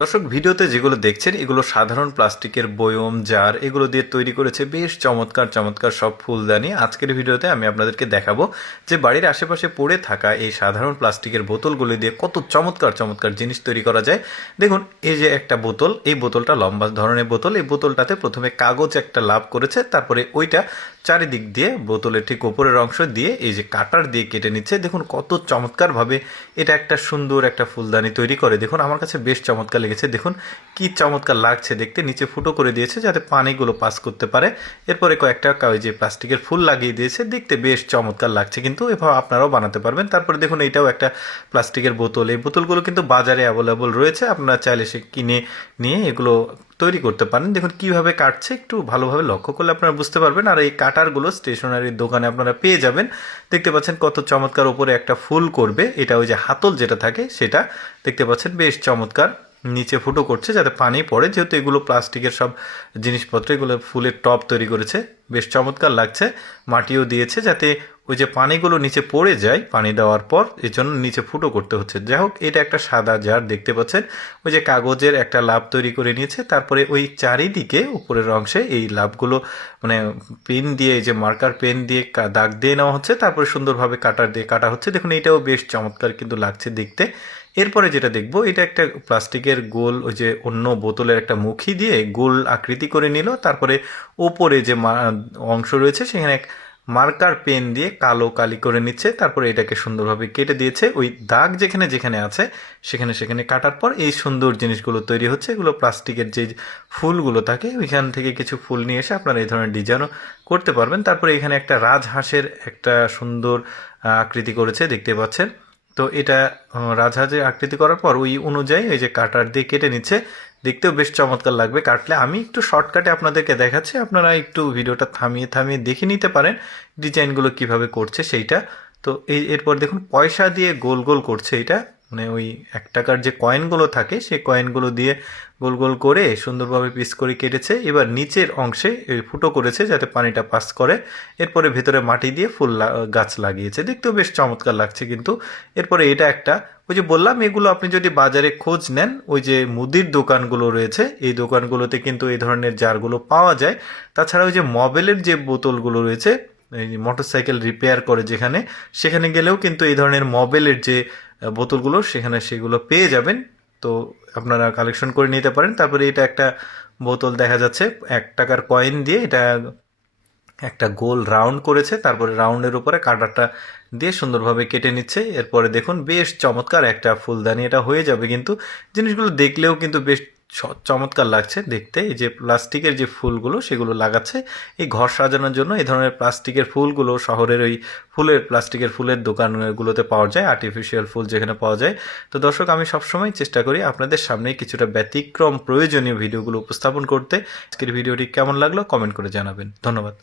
দর্শক ভিডিওতে যেগুলো দেখছেন এগুলো সাধারণ প্লাস্টিকের বয়ম জার এগুলো দিয়ে তৈরি করেছে বেশ চমৎকার চমৎকার সব ফুলদানি। আজকের ভিডিওতে আমি আপনাদেরকে দেখাবো যে বাড়ির আশেপাশে পড়ে থাকা এই সাধারণ প্লাস্টিকের বোতলগুলি দিয়ে কত চমৎকার চমৎকার জিনিস তৈরি করা যায়। দেখুন এই যে একটা বোতল, এই বোতলটা লম্বা ধরনের বোতল। এই বোতলটাতে প্রথমে কাগজ একটা লাভ করেছে, তারপরে ওইটা চারিদিক দিয়ে বোতলের ঠিক উপরের অংশ দিয়ে এই যে কাটার দিয়ে কেটে নিচ্ছে। দেখুন কত চমৎকারভাবে এটা একটা সুন্দর একটা ফুলদানি তৈরি করে। দেখুন আমার কাছে বেশ চমৎকার লেগেছে। দেখুন কি চমৎকার লাগছে দেখতে। নিচে ফুটো করে দিয়েছে যাতে পানিগুলো পাস করতে পারে। এরপরে কয়েকটা ওই যে প্লাস্টিকের ফুল লাগিয়ে দিয়েছে, দেখতে বেশ চমৎকার লাগছে। কিন্তু এভাবে আপনারাও বানাতে পারবেন। তারপরে দেখুন এইটাও একটা প্লাস্টিকের বোতল। এই বোতলগুলো কিন্তু বাজারে অ্যাভেলেবল রয়েছে, আপনারা চাইলে সে কিনে নিয়ে এগুলো তৈরি করতে পারেন। দেখুন কিভাবে কাটছে, একটু ভালোভাবে লক্ষ্য করলে আপনারা বুঝতে পারবেন। আর এই কাটারগুলো স্টেশনারির দোকানে আপনারা পেয়ে যাবেন। দেখতে পাচ্ছেন কত চমৎকার, উপরে একটা ফুল করবে, এটা ওই যে হাতল যেটা থাকে সেটা দেখতে পাচ্ছেন বেশ চমৎকার নিচে ফুটো করছে যাতে পানি পড়ে। যেহেতু এগুলো প্লাস্টিকের সব জিনিসপত্র, এগুলো ফুলের টব তৈরি করেছে, বেশ চমৎকার লাগছে। মাটিও দিয়েছে যাতে ওই যে পানিগুলো নিচে পড়ে যায় পানি দেওয়ার পর, এই জন্য নিচে ফুটো করতে হচ্ছে। যাই হোক, এটা একটা সাদা জার দেখতে পাচ্ছেন। ওই যে কাগজের একটা লাভ তৈরি করে নিয়েছে, তারপরে ওই চারিদিকে উপরের অংশে এই লাভগুলো মানে পেন দিয়ে, এই যে মার্কার পেন দিয়ে দাগ দিয়ে নেওয়া হচ্ছে, তারপরে সুন্দরভাবে কাটার দিয়ে কাটা হচ্ছে। দেখুন এইটাও বেশ চমৎকার কিন্তু লাগছে দেখতে। এরপরে যেটা দেখবো, এটা একটা প্লাস্টিকের গোল ওই যে অন্য বোতলের একটা মুখি দিয়ে গোল আকৃতি করে নিল। তারপরে ওপরে যে অংশ রয়েছে সেখানে এক মার্কার পেন দিয়ে কালো কালি করে নিচ্ছে। তারপরে এটাকে সুন্দরভাবে কেটে দিয়েছে। ওই দাগ যেখানে যেখানে আছে সেখানে সেখানে কাটার পর এই সুন্দর জিনিসগুলো তৈরি হচ্ছে। এগুলো প্লাস্টিকের যে ফুলগুলো থাকে ওইখান থেকে কিছু ফুল নিয়ে এসে আপনারা এই ধরনের ডিজাইনও করতে পারবেন। তারপরে এখানে একটা রাজহাঁসের একটা সুন্দর আকৃতি করেছে দেখতে পাচ্ছেন। তো এটা রাজহাঁসের আকৃতি করার পর ওই অনুযায়ী ওই যে কাটার দিয়ে কেটে নিচ্ছে। দেখতেও বেশ চমৎকার লাগবে কাটলে। আমি একটু শর্টকাটে আপনাদেরকে দেখাচ্ছি, আপনারা একটু ভিডিওটা থামিয়ে থামিয়ে দেখে নিতে পারেন ডিজাইনগুলো কিভাবে করছে সেইটা। তো এরপর দেখুন পয়সা দিয়ে গোল গোল করছে এটা, মানে ওই 1 টাকার যে কয়েনগুলো থাকে সেই কয়েনগুলো দিয়ে গোল গোল করে সুন্দরভাবে পিস করে কেটেছে। এবার নিচের অংশে ফুটো করেছে যাতে পানিটা পাস করে। এরপরে ভেতরে মাটি দিয়ে ফুল গাছ লাগিয়েছে, দেখতেও বেশ চমৎকার লাগছে কিন্তু। এরপরে এটা একটা ওই যে বললাম, এগুলো আপনি যদি বাজারে খোঁজ নেন, ওই যে মুদির দোকানগুলো রয়েছে এই দোকানগুলোতে কিন্তু এই ধরনের জারগুলো পাওয়া যায়। তাছাড়া ওই যে মোবিলের যে বোতলগুলো রয়েছে, এই মোটরসাইকেল রিপেয়ার করে যেখানে, সেখানে গেলেও কিন্তু এই ধরনের মোবিলের যে বোতলগুলো সেখানে সেগুলো পেয়ে যাবেন। তো আপনারা কালেকশন করে নিতে পারেন। তারপরে এটা একটা বোতল দেখা যাচ্ছে 1 টাকার কয়েন দিয়ে এটা একটা গোল রাউন্ড করেছে, তারপরে রাউন্ডের উপরে কাটারটা দিয়ে সুন্দরভাবে কেটে নিচ্ছে। এরপরে দেখুন বেশ চমৎকার একটা ফুলদানি এটা হয়ে যাবে। কিন্তু জিনিসগুলো দেখলেও কিন্তু বেশ চমৎকার লাগছে দেখতে। এই যে প্লাস্টিকের যে ফুলগুলো সেগুলো লাগাচ্ছে এই ঘর সাজানোর জন্য। এই ধরনের প্লাস্টিকের ফুলগুলো শহরের ওই প্লাস্টিকের ফুলের দোকানগুলোতে পাওয়া যায়, আর্টিফিশিয়াল ফুল যেখানে পাওয়া যায়। তো দর্শক, আমি সবসময় চেষ্টা করি আপনাদের সামনে কিছুটা ব্যতিক্রম প্রয়োজনীয় ভিডিওগুলো উপস্থাপন করতে। আজকের ভিডিওটি কেমন লাগলো কমেন্ট করে জানাবেন। ধন্যবাদ।